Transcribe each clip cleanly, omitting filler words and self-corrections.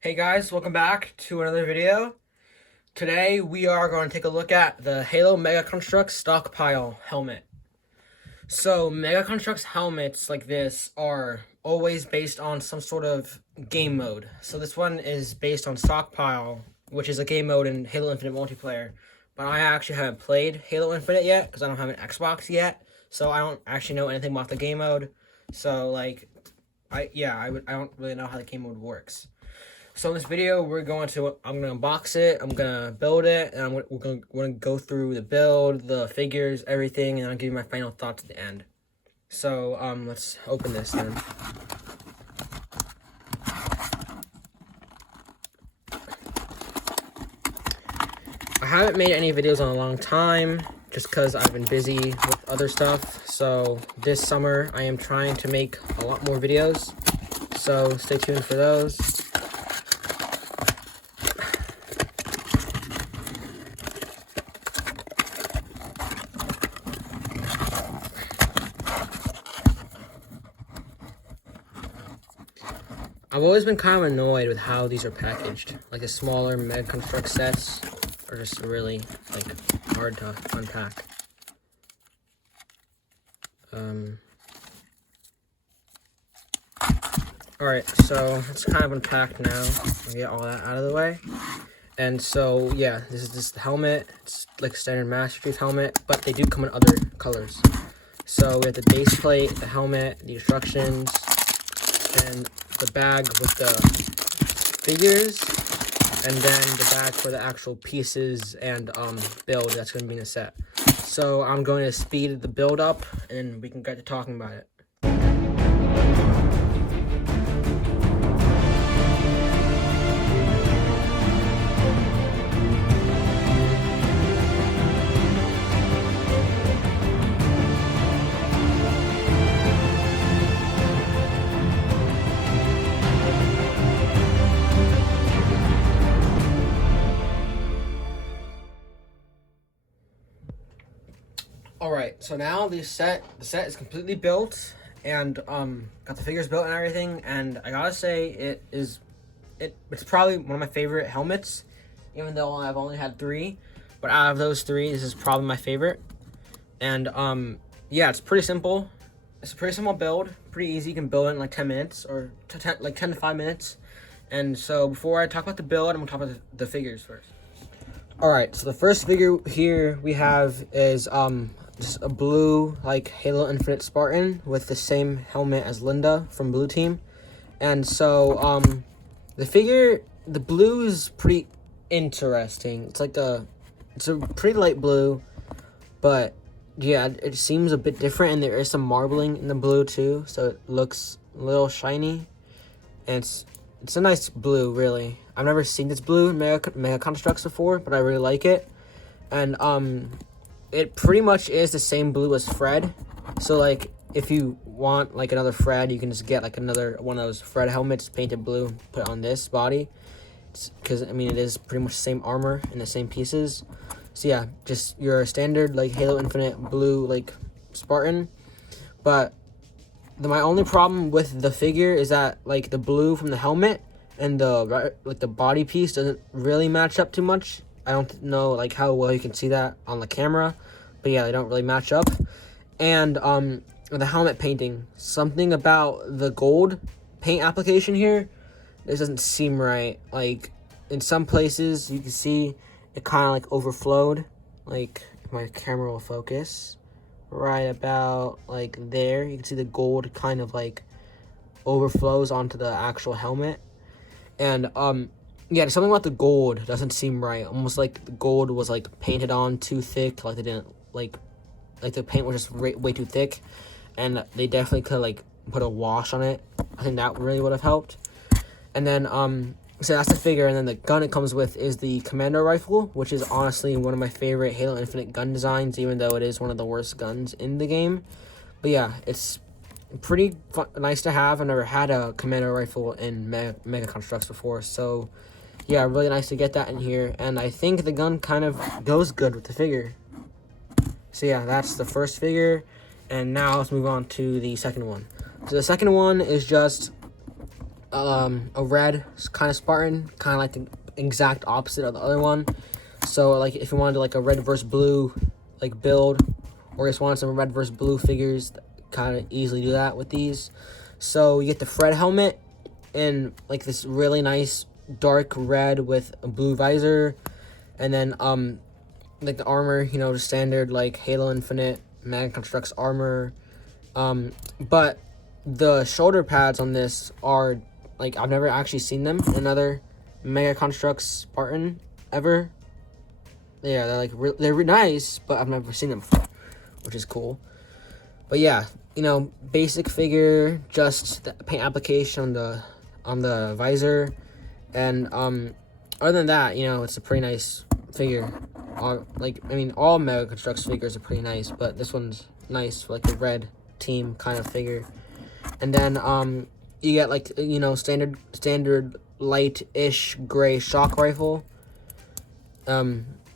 Hey guys, welcome back to another video. Today we are going to take a look at the Halo Mega Construx Stockpile Helmet. So Mega Construx helmets like this are always based on some sort of game mode. So this one is based on Stockpile, which is a game mode in Halo Infinite multiplayer. But I actually haven't played Halo Infinite yet because I don't have an Xbox yet. So I don't actually know anything about the game mode. So I don't really know how the game mode works. So in this video, I'm gonna unbox it, I'm gonna build it, and we're gonna go through the build, the figures, everything, and I'll give you my final thoughts at the end. So let's open this then. I haven't made any videos in a long time, just because I've been busy with other stuff. So this summer, I am trying to make a lot more videos. So stay tuned for those. I've always been kind of annoyed with how these are packaged. Like the smaller Mega Construx sets are just really hard to unpack. Alright, so it's kind of unpacked now. I'll get all that out of the way. And so yeah, this is the helmet. It's like a standard Master Chief helmet, but they do come in other colors. So we have the base plate, the helmet, the instructions, and the bag with the figures, and then the bag for the actual pieces and build that's going to be in the set. So I'm going to speed the build up and we can get to talking about it. Alright, so now the set is completely built and got the figures built and everything, and I gotta say it's probably one of my favorite helmets, even though I've only had 3, but out of those 3, this is probably my favorite. And yeah, it's pretty simple. It's a pretty simple build, pretty easy. You can build it in like 10 minutes or 10 to 5 minutes. And so before I talk about the build, I'm gonna talk about the figures first. Alright, so the first figure here we have is just a blue Halo Infinite Spartan with the same helmet as Linda from Blue Team. And so the blue is pretty interesting. It's a pretty light blue, but yeah, it seems a bit different, and there is some marbling in the blue too, so it looks a little shiny. And it's a nice blue, really. I've never seen this blue in Mega Construx before, but I really like it. And it pretty much is the same blue as Fred. So if you want another Fred, you can just get another one of those Fred helmets painted blue, put it on this body. Because I mean, it is pretty much the same armor and the same pieces. So yeah, just your standard Halo Infinite blue Spartan. But my only problem with the figure is that the blue from the helmet and the body piece doesn't really match up too much. I don't know how well you can see that on the camera, but yeah, they don't really match up. And the helmet painting, something about the gold paint application here, this doesn't seem right. In some places you can see it kind of overflowed. If my camera will focus right about there, you can see the gold kind of overflows onto the actual helmet. And yeah, something about the gold doesn't seem right. Almost like the gold was painted on too thick. They didn't the paint was just way too thick, and they definitely could put a wash on it. I think that really would have helped. And then so that's the figure, and then the gun it comes with is the Commando Rifle, which is honestly one of my favorite Halo Infinite gun designs, even though it is one of the worst guns in the game. But yeah, it's pretty nice to have. I've never had a Commando Rifle in Mega Construx before, so yeah, really nice to get that in here. And I think the gun kind of goes good with the figure. So yeah, that's the first figure, and now let's move on to the second one. So the second one is just a red kind of Spartan, kind of like the exact opposite of the other one. So like if you wanted to like a red versus blue like build, or just wanted some red versus blue figures, kind of easily do that with these. So you get the Fred helmet in like this really nice dark red with a blue visor, and then like the armor, you know, just standard like Halo Infinite Mega Construx armor. But the shoulder pads on this are like, I've never actually seen them in another Mega Construx Spartan ever. Yeah, they're like they're nice, but I've never seen them before, which is cool. But yeah, you know, basic figure, just the paint application on the visor, and other than that, you know, it's a pretty nice figure. Like, I mean, all Mega Construx figures are pretty nice, but this one's nice for like a red team kind of figure. And then you get like, you know, standard light-ish gray shock rifle.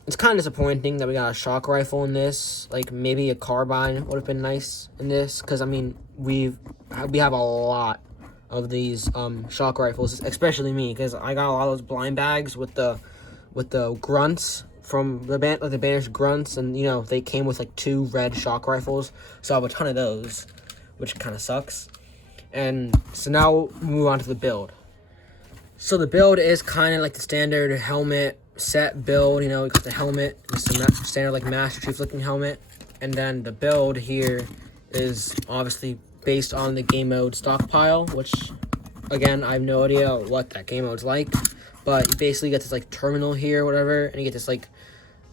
It's kind of disappointing that we got a shock rifle in this. Like, maybe a carbine would have been nice in this, because I mean, we have a lot of these shock rifles, especially me, because I got a lot of those blind bags with the grunts from the banished grunts, and you know, they came with like 2 red shock rifles, so I have a ton of those, which kind of sucks. And so now we'll move on to the build. So the build is kind of like the standard helmet set build. You know, we got the helmet, just a standard like Master Chief looking helmet, and then the build here is obviously based on the game mode Stockpile, which again, I have no idea what that game mode's like, but you basically get this like terminal here or whatever, and you get this like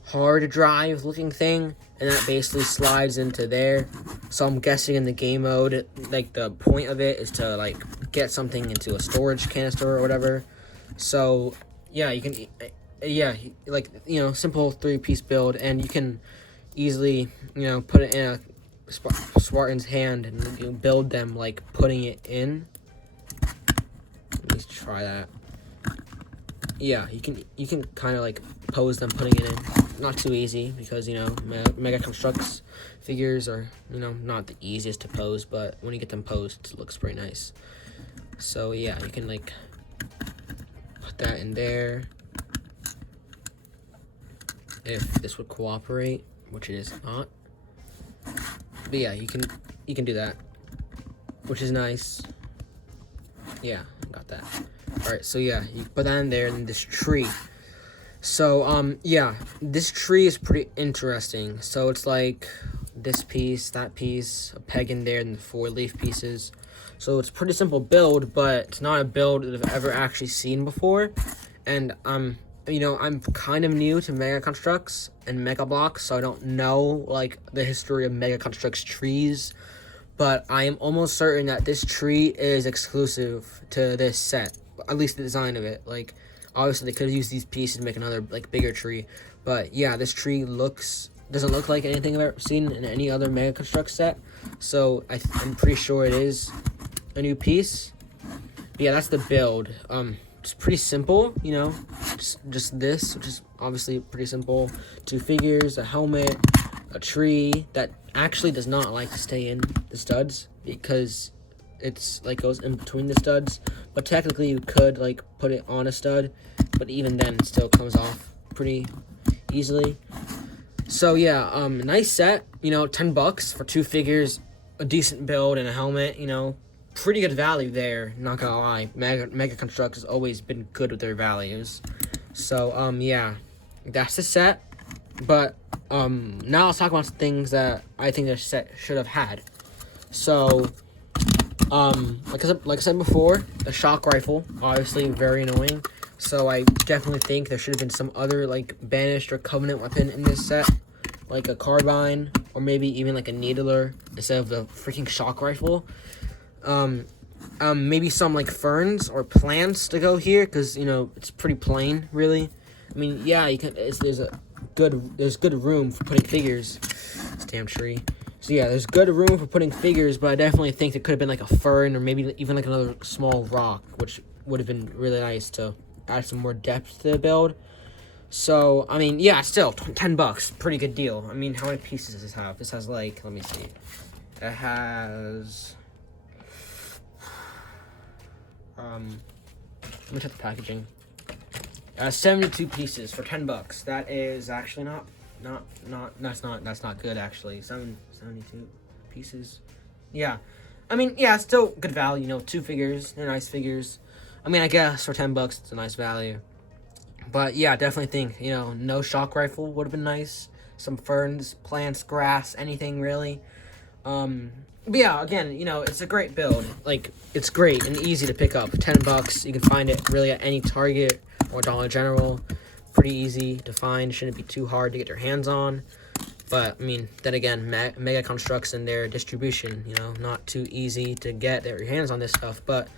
hard drive looking thing, and that basically slides into there. So I'm guessing in the game mode, like the point of it is to like get something into a storage canister or whatever. So yeah, you can, yeah, like, you know, simple 3-piece build, and you can easily, you know, put it in a Spartan's hand and you build them like putting it in. Let me try that. Yeah, you can kind of like pose them putting it in. Not too easy, because, you know, Mega Construx figures are, you know, not the easiest to pose, but when you get them posed, it looks pretty nice. So yeah, you can like put that in there. If this would cooperate, which it is not. But yeah, you can do that, which is nice. Yeah, got that. Alright, so yeah, you put that in there, and this tree. So, yeah, this tree is pretty interesting. So it's like this piece, that piece, a peg in there, and the 4 leaf pieces. So it's a pretty simple build, but it's not a build that I've ever actually seen before. And, you know, I'm kind of new to Mega Construx and Mega Blocks, so I don't know, like, the history of Mega Construx trees. But I am almost certain that this tree is exclusive to this set, at least the design of it. Like, obviously they could have used these pieces to make another like bigger tree, but yeah, this tree doesn't look like anything I've ever seen in any other Mega Construx set. So I'm pretty sure it is a new piece. But yeah, that's the build. It's pretty simple, you know, just this, which is obviously pretty simple. 2 figures, a helmet, a tree that actually does not like to stay in the studs, because it's like goes in between the studs, but technically you could like put it on a stud, but even then it still comes off pretty easily. So yeah, nice set, you know, $10 for 2 figures, a decent build, and a helmet, you know, pretty good value there, not gonna lie. Mega Construx has always been good with their values. So yeah, that's the set. But now let's talk about some things that I think this set should have had. So like I said before, the shock rifle, obviously very annoying. So I definitely think there should have been some other like banished or covenant weapon in this set, like a carbine, or maybe even like a needler instead of the freaking shock rifle. Maybe some like ferns or plants to go here, because, you know, it's pretty plain, really. I mean, yeah, you can. There's good room for putting figures. This damn tree. So yeah, there's good room for putting figures, but I definitely think there could have been like a fern, or maybe even like another small rock, which would have been really nice to add some more depth to the build. So, I mean, yeah, still, $10, pretty good deal. I mean, how many pieces does this have? This has like, let me see. It has, Let me check the packaging. 72 pieces for $10. That is actually that's not good actually. 72 pieces. Yeah. I mean, yeah, it's still good value, you know, 2 figures. They're nice figures. I mean, I guess for $10 it's a nice value. But yeah, definitely think, you know, no shock rifle would have been nice. Some ferns, plants, grass, anything really. But yeah, again, you know, it's a great build. Like, it's great and easy to pick up. $10. You can find it really at any Target or Dollar General. Pretty easy to find. Shouldn't be too hard to get your hands on. But, I mean, then again, Mega Construx and their distribution, you know, not too easy to get your hands on this stuff. But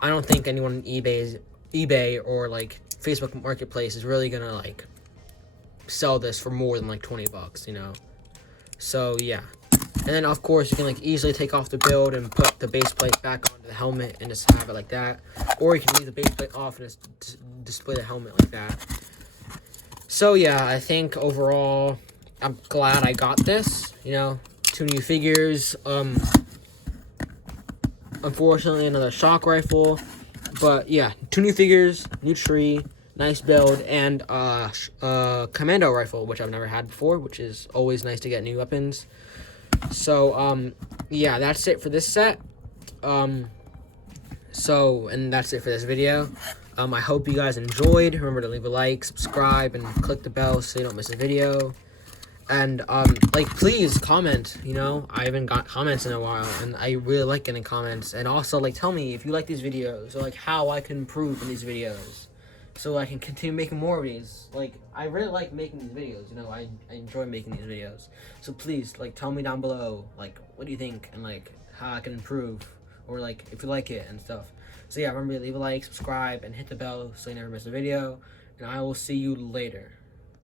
I don't think anyone on eBay or, like, Facebook Marketplace is really gonna, like, sell this for more than, like, $20, you know? So, yeah. And then, of course, you can, like, easily take off the build and put the base plate back onto the helmet and just have it like that. Or you can leave the base plate off and just display the helmet like that. So, yeah, I think overall, I'm glad I got this. You know, 2 new figures. Unfortunately, another shock rifle. But, yeah, 2 new figures, new tree, nice build, and Commando Rifle, which I've never had before, which is always nice to get new weapons. So, yeah, that's it for this set. And that's it for this video. I hope you guys enjoyed. Remember to leave a like, subscribe, and click the bell so you don't miss a video. And, like, please comment, you know, I haven't got comments in a while, and I really like getting comments. And also, like, tell me if you like these videos, or, like, how I can improve in these videos, so I can continue making more of these. Like, I really like making these videos, you know, I enjoy making these videos. So please, like, tell me down below, like, what do you think, and, like, how I can improve, or, like, if you like it and stuff. So yeah, remember to leave a like, subscribe, and hit the bell so you never miss a video, and I will see you later.